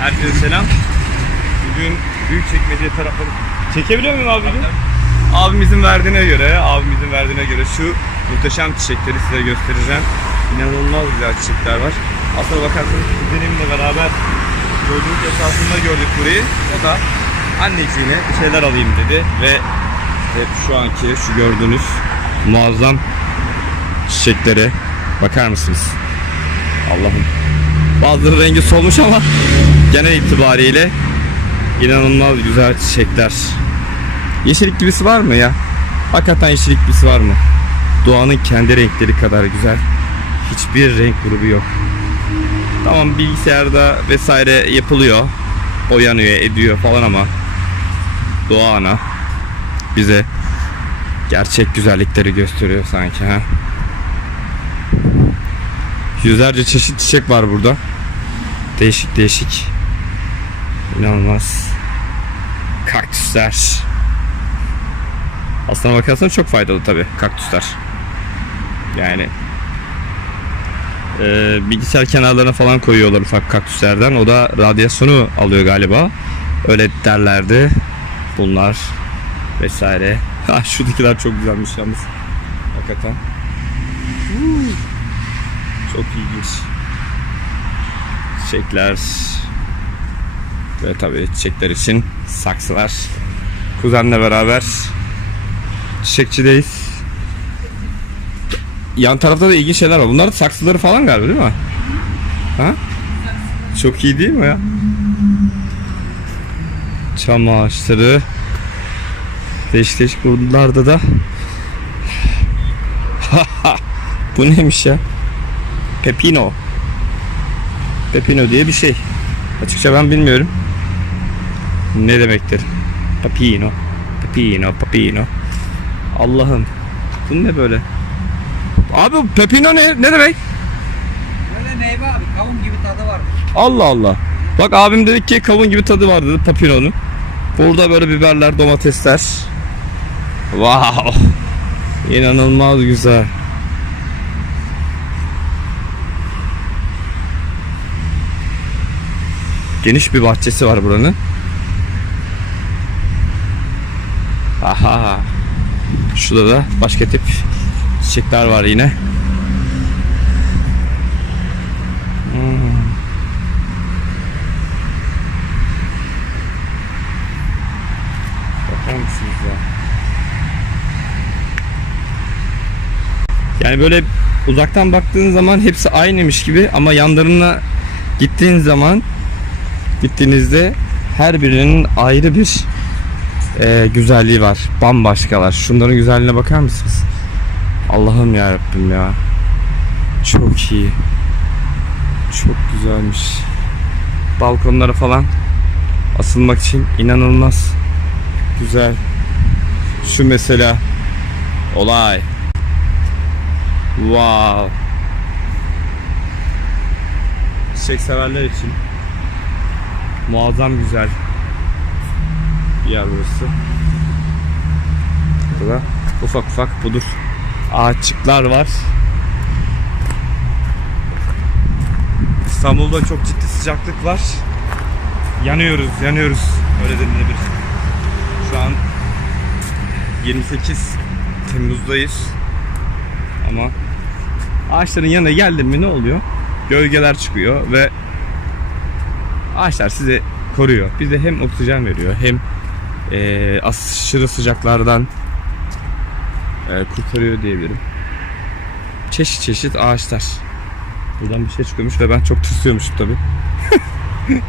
Herkese selam. Bugün Büyükçekmece tarafı çekebiliyor muyum abi? bugün? Abimizin verdiğine göre, abimizin verdiğine göre şu muhteşem çiçekleri size göstereceğim. İnanılmaz güzel çiçekler var. Aslına bakarsanız kuzenimle beraber gördüğümüz esasında gördük burayı. O da anneciğine bir şeyler alayım dedi ve ve şu anki şu gördüğünüz muazzam çiçeklere bakar mısınız? Allah'ım. Bazıları rengi solmuş ama genel itibariyle inanılmaz güzel çiçekler. Yeşillik gibisi var mı ya? Hakikaten yeşillik gibisi var mı? Doğanın kendi renkleri kadar güzel. Hiçbir renk grubu yok. Tamam bilgisayarda vesaire yapılıyor. Oyanıyor, ediyor falan ama doğa ana bize gerçek güzellikleri gösteriyor sanki ha. Yüzlerce çeşit çiçek var burada. Değişik değişik. İnanılmaz. Kaktüsler. Aslına bakarsan çok faydalı tabi kaktüsler. Yani e, bilgisayar kenarlarına falan koyuyorlar ufak kaktüslerden. O da radyasyonu alıyor galiba. Öyle derlerdi. Bunlar vesaire. Ha şuradakiler çok güzelmiş yalnız. Hakikaten. Çok ilginç. Çiçekler ve tabii çiçekler için saksılar. Kuzenle beraber çiçekçideyiz. Yan tarafta da ilginç şeyler var. Bunlar saksıları falan galiba değil mi? Ha? Çok iyi değil mi ya? Çam ağaçları. Değişik değişik buralarda da. Bu neymiş ya? Pepino. Pepino diye bir şey. Açıkça ben bilmiyorum. Ne demektir? Pepino. Pepino, pepino. Allah'ım. Bu ne böyle? Abi pepino ne, ne demek? Böyle meyve abi kavun gibi tadı var. Allah Allah. Bak abim dedik ki kavun gibi tadı var dedi papinonun. Burada böyle biberler, domatesler. Wow. İnanılmaz güzel. Geniş bir bahçesi var buranın. Aha. Şurada da başka tip çiçekler var yine. Hmm. Bakar mısınız ya? Yani böyle uzaktan baktığın zaman hepsi aynıymış gibi ama yanlarına gittiğin zaman gittiğinizde her birinin ayrı bir e, güzelliği var. Bambaşkalar. Şunların güzelliğine bakar mısınız? Allah'ım ya Rabbim ya. Çok iyi. Çok güzelmiş. Balkonlara falan asılmak için inanılmaz güzel. Şu mesela olay. Wow. Çiçek severler için muazzam güzel bir yer burası. Burada ufak ufak budur ağaççıklar var. İstanbul'da çok ciddi sıcaklık var. Yanıyoruz, yanıyoruz. Öyle denilebilir. Şu an 28 Temmuz'dayız. Ama ağaçların yanına geldim mi ne oluyor? Gölgeler çıkıyor ve ağaçlar sizi koruyor. Bize hem oksijen veriyor hem e, aşırı sıcaklardan e, kurtarıyor diyebilirim. Çeşit çeşit ağaçlar. Buradan bir şey çıkıyormuş ve ben çok tırsıyormuşum tabi.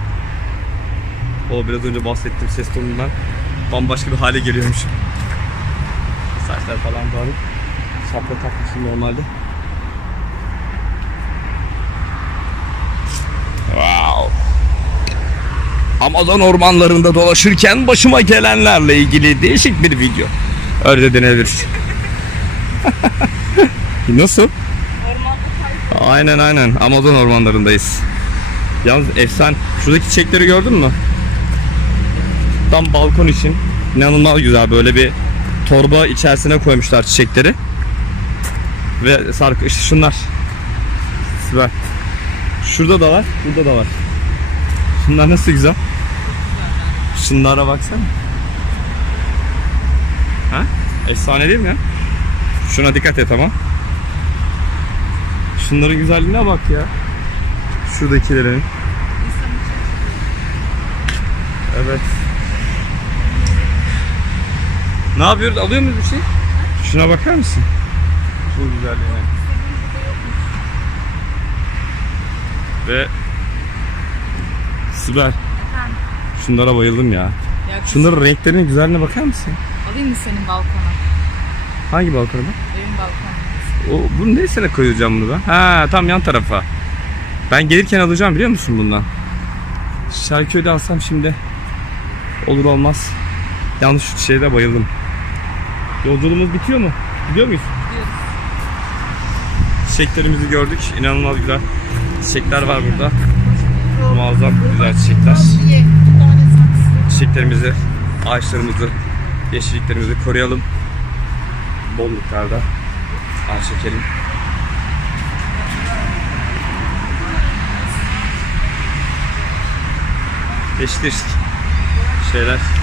o biraz önce bahsettiğim ses tonundan bambaşka bir hale geliyormuş. Saçlar falan dağınık. Şapka takmışım normalde. Wow. Amazon ormanlarında dolaşırken başıma gelenlerle ilgili değişik bir video. Öyle de denebilir. Nasıl? Aynen aynen. Amazon ormanlarındayız. Yalnız efsane. Şuradaki çiçekleri gördün mü? Tam balkon için. İnanılmaz güzel böyle bir torba içerisine koymuşlar çiçekleri. Ve sarkı işte şunlar. Süper. Şurada da var, burada da var. Şunlar nasıl güzel? Şunlara baksana. Ha? Efsane değil mi ya? Şuna dikkat et ama. Şunların güzelliğine bak ya. Şuradakilerin. Evet. Ne yapıyoruz? Alıyor muyuz bir şey? Şuna bakar mısın? Bu güzelliğine. Ve Sibel. Şunlara bayıldım ya. Ya Şunların renklerinin güzelliğine bakar mısın? alayım mı senin balkona? Hangi balkona? Evin balkona. O, bunu neresine koyacağım bunu ben? Ha tam yan tarafa. Ben gelirken alacağım biliyor musun bundan? Şarköy'de alsam şimdi olur olmaz. Yanlış şeyde bayıldım. Yolculuğumuz bitiyor mu? Gidiyor muyuz? Gidiyoruz. Çiçeklerimizi gördük. İnanılmaz güzel çiçekler var burada. Muazzam güzel çiçekler. Çiçeklerimizi, ağaçlarımızı, yeşilliklerimizi koruyalım. Bol miktarda ağaç çekelim. Değişik şeyler.